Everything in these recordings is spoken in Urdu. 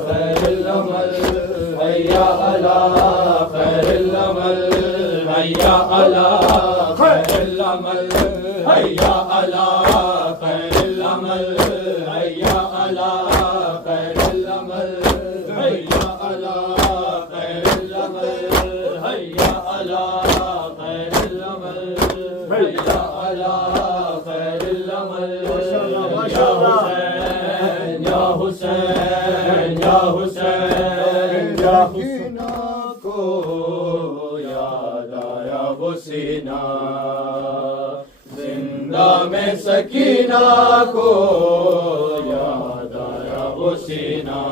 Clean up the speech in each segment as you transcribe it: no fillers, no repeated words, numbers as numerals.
خیر العمل حیا علی خیر العمل حیا علی خیر العمل حیا علی خیر العمل حیا علی خیر العمل حیا علی خیر العمل حیا علی خیر العمل حیا علی خیر العمل یا حسین یا حسین یا حسین کو یاد آیا وہ سینہ زندہ میں سکینہ کو یاد آیا وہ سینہ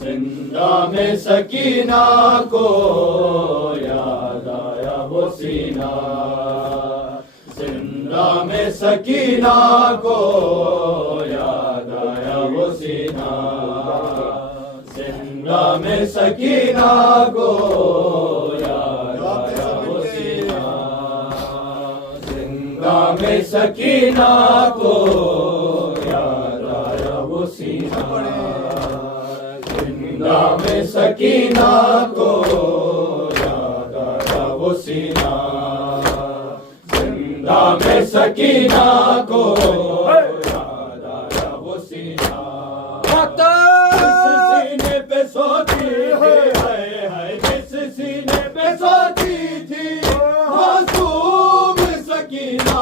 زندہ میں سکینہ کو یاد آیا وہ سینہ زندہ میں سکینہ کو یاد آیا وہ سینہ زندہ میں سکینہ کو یاد آیا وہ سینہ زندہ میں سکینہ کو یاد آیا وہ سینہ زندہ میں سکینہ کو یاد آیا وہ سینہ زندہ میں سکینہ کو یاد آیا وہ سینہ جس سینے پہ سوتی تھی جس سینے پہ سوتی تھی معصوم سکینہ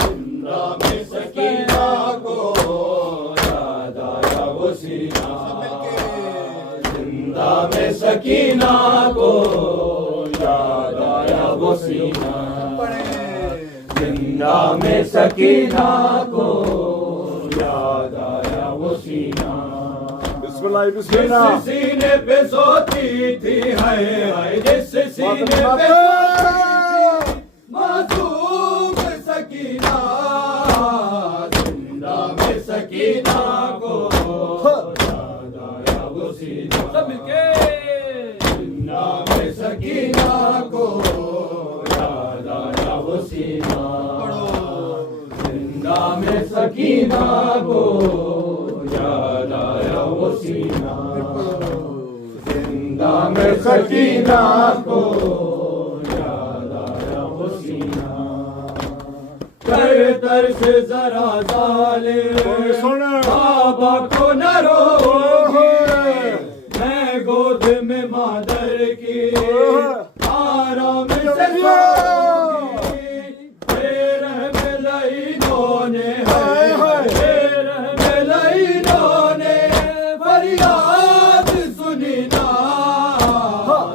زندہ میں سکینہ کو یاد آیا وہ سینہ زندہ میں سکینہ کو یاد آیا وہ سینہ زندہ میں سکینہ کو یاد آیا وہ سینہ بسم اللہ بسم اللہ جس سینے پہ سوتی تھی جس سینے پہ سوتی تھی معصوم سکینہ زندہ میں سکینہ کو یاد آیا وہ سینہ زندہ میں سکینہ کو یاد آیا وہ سینہ زندہ میں سکینہ کو یاد آیا وہ سینہ زندہ میں سکینہ کو یاد آیا وہ سینہ کر ترس ذرا ظالم بابا کو نہ روئے میں گود میں مادر کی آرام سے سوگی بے رحم لعینوں نے بے رحم لعینوں نے فریاد سنی نا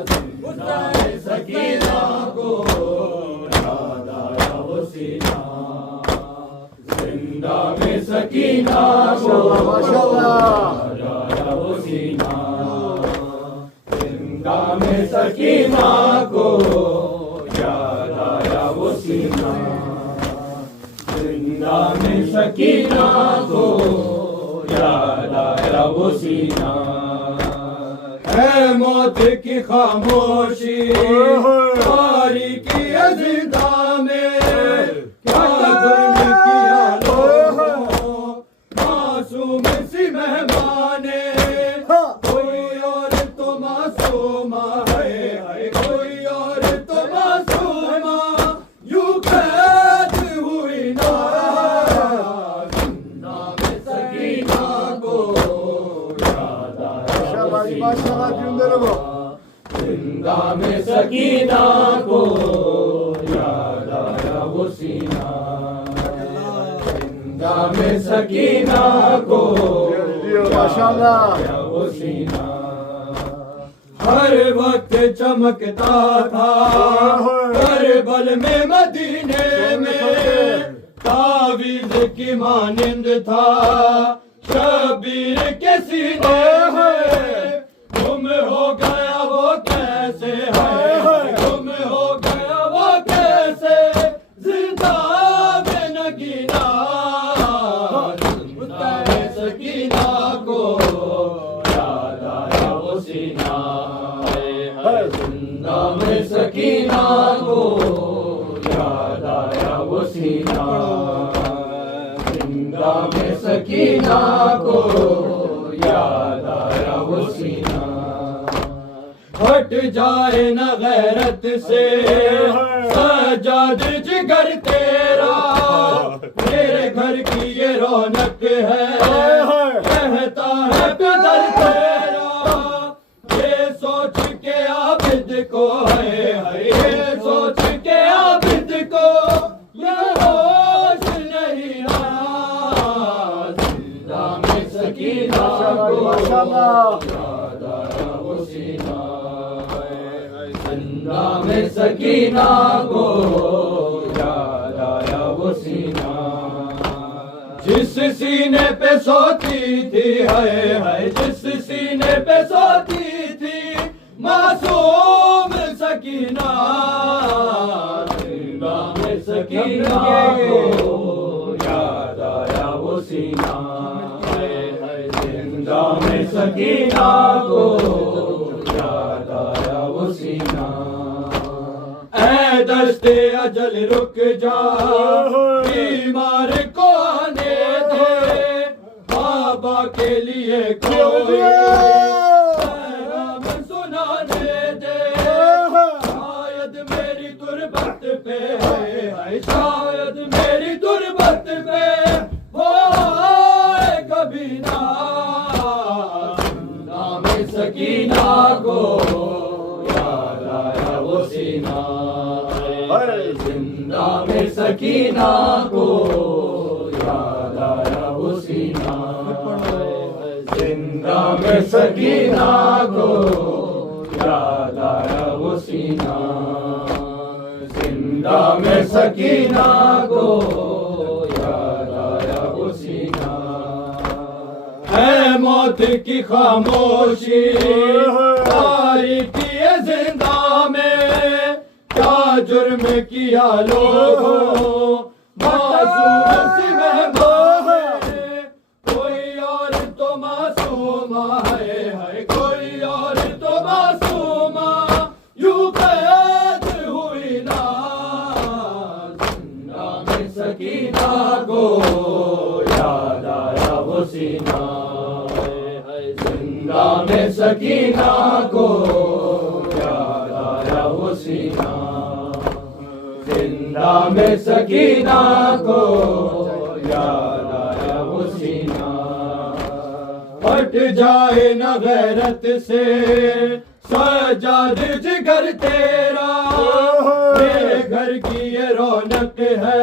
زندہ میں سکینہ کو یاد آیا وہ سینہ زندہ میں سکینہ کو یاد آیا وہ سینہ زندہ میں سکینہ کو یاد آیا وہ سینہ زندہ میں سکینہ کو یاد آیا وہ سینہ اے موت کی خاموشی تاریکی زندہ میں کیا ظلم کیا لوگوں معصوم سی مہمانے کوئی اور تو معصومہ ہے کوئی اور تو معصومہ یوں قید ہوئی نا زندہ میں سکینہ کو یاد آیا وہ سینہ زندہ میں سکینہ کو یاد آیا وہ سینہ زندہ میں سکینہ کو یاد آیا وہ سینہ ہر وقت چمکتا تھا کربل میں مدینے میں تعویذ کی مانند تھا شبیر کے سینے میں گم ہو گیا وہ کیسے ہے گم ہو گیا وہ کیسے زندہ میں نگینہ زندہ میں سکینہ کو یاد آیا وہ سینہ زندہ میں سکینہ کو یاد آیا وہ سینہ سکینہ کو یاد آیا وہ سینہ ہٹ جائے نہ غیرت سے سجاد جگر تیرا میرے گھر کی یہ رونق ہے کہتا ہے پدر تیرا یہ سوچ کے عابد کو ہے یہ سوچ کے عابد کو یہ ہوش نہیں آیا زندہ میں سکینہ کو یاد آیا وہ سینہ زندہ میں سکینہ کو یاد آیا وہ سینہ جس سینے پہ سوتی تھی ہے جس سینے پہ سوتی تھی معصوم سکینہ زندہ میں سکینہ کو یاد آیا وہ سینہ زندہ میں سکینہ کو یاد آیا وہ سینہ اے دست اجل رک جا بیمار کو آنے دے بابا کے لیے کوئی پیغام سنانے دے شاید میری تربت پہ ہے شاید میری تربت پہ وہ آئے کبھی نہ نام سکینہ کو یاد آیا وہ سینہ زندہ میں سکینہ کو یاد آیا وہ سینہ زندہ میں سکینہ کو یاد آیا وہ سینہ زندہ میں سکینہ کو یاد آیا وہ سینہ اے موت کی خاموشی تاریکی زندہ میں کیا جرم کیا لوگوں معصوم سی مہمان ہے کوئی اور تو معصومہ ہے کوئی اور تو معصومہ یوں قید ہوئی نا زندہ میں سکینہ کو یاد آیا وہ سینہ زندہ میں سکینہ کو یاد آیا وہ سینہ زندہ میں سکینہ کو یاد آیا وہ سینہ ہٹ جائے نہ غیرت سے سجاد جگر تیرا میرے گھر کی یہ رونق ہے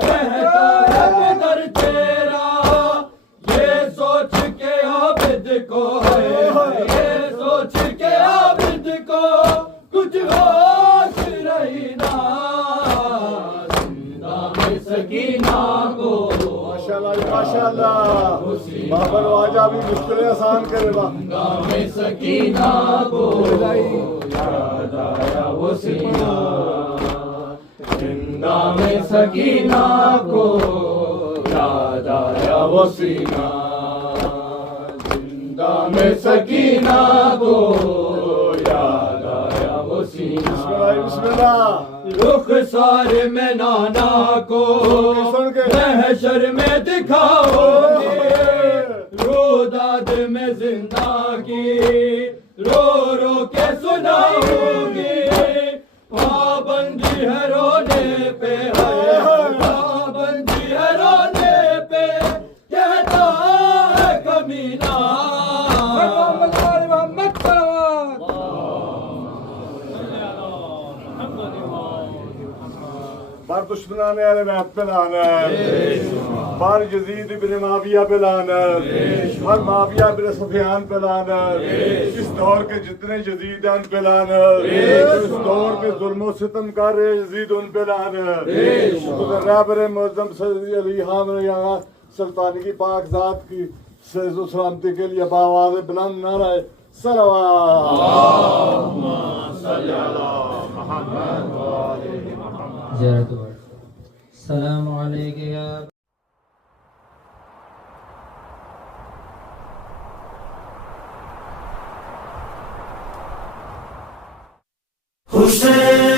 کہتا ہے پدر تیرا یہ سوچ کے عابد کو ہے یہ سوچ کے عابد کو کچھ ہوش رہی نا زندہ میں سکینہ کو ماشاءاللہ بابر واجہ بھی مشکلیں آسان کرے گا زندہ میں سکینہ کو یاد آیا وہ سینہ زندہ میں سکینہ کو یاد آیا وہ سینہ زندہ میں سکینہ کو یاد آیا وہ سینہ بسم اللہ رخسار میں نانا کو محشر میں دکھاؤ گے روداد میں زندہ کی رو رو کے سناؤ گے پابندی ہے رونے پہ پابندی ہے رونے پہ کہتا ہے کمینہ بار دشمنان اہل بیت پہ لعنت بار یزید بن معاویہ پہ لعنت بار معاویہ بن سفیان پہ لعنت اس دور کے جتنے یزید ہیں ان پہ لعنت اس دور کے ظلم و ستم کر رہے یزید ان پہ لعنت خدا رہبر معظم سید علی خان یہاں سلطانی کی پاک ذات کی سیز و سلامتی کے لیے باواز بلند نعرہ صلوات اللہم صلی علی محمد و آلہ محمد زیارت السلام علیکم یا حسین